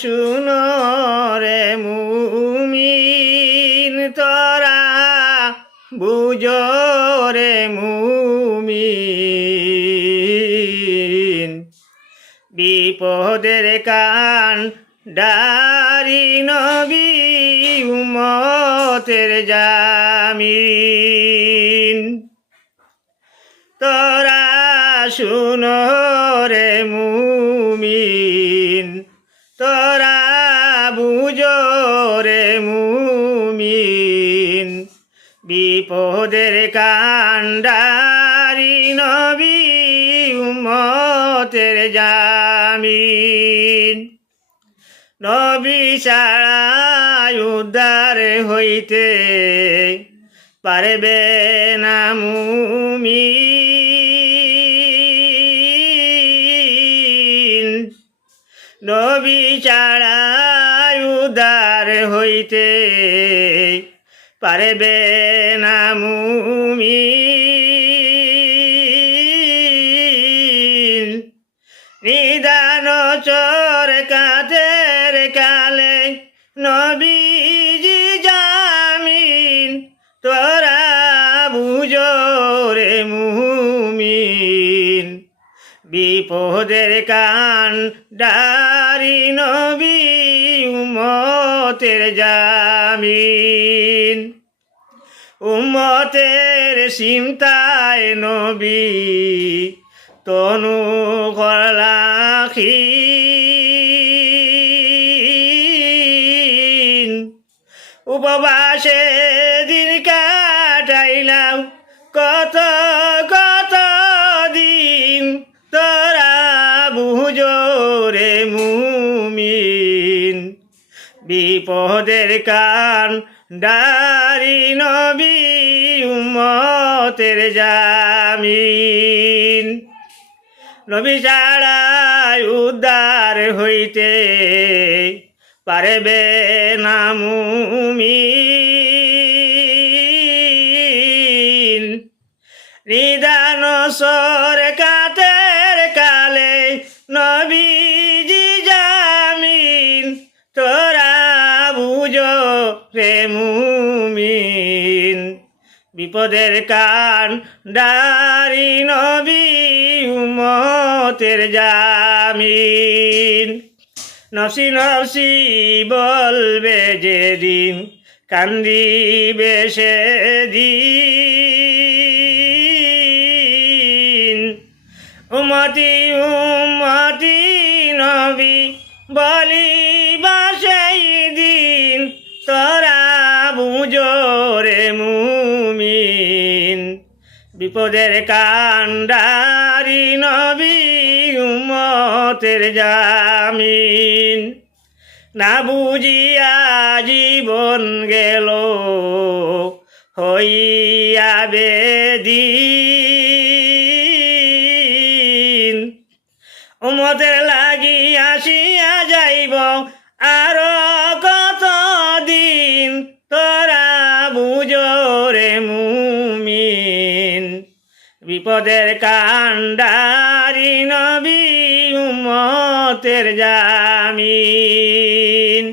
শুনো রে মুমিন তোরা বুঝো রে মুমিন বিপদের কান্ডারি নবী উম্মতের জামিন তোরা শুনো রে মুমিন তোরা বুঝো রে মুমিন বিপদের কান্ডারি নবী উম্মতের জামিন নবী ছাড়া উদ্ধার হইতে পারবে না মুমিন নবী ছাড়া উদ্ধার হইতে পারবে না মুমিন নিদান চোর কাঁধের কালে নবীজি জামিন তোরা বুঝো রে মুমিন বিপদের কান্ডারি নবী উম্মতের জামিন উম্মতের চিন্তায় নবী তনু করলাখিন উপবাসে দিন কাটাইলাম কত কত দিন তোরা বুঝো রে মুমিন বিপদের কান্ডারি নবী উম্মতের জামিন নবী ছাড়া উদ্ধার হইতে পারবে না মুমিন নিদান সর কাতের কালে নবীজি জামিন তোরা বুঝো রে মুমিন বিপদের কান্ডারি নবী উম্মতের জামিন নফসি নফসি বলবে যেদিন কান্দিবে সেদিন উম্মতি উম্মতি নবী বলিবা সেই দিন তোরা বুঝো রে মুমিন বিপদের কান্ডারি নবী উম্মতের জামিন না বুঝিয়া জীবন গেল হইয়া বেদিন উম্মতের লাগি আসিয়া যাইব আরো কত দিন তোরা বুঝো রে মুমিন বিপদের কান্ডারি নবী উম্মতের জামিন।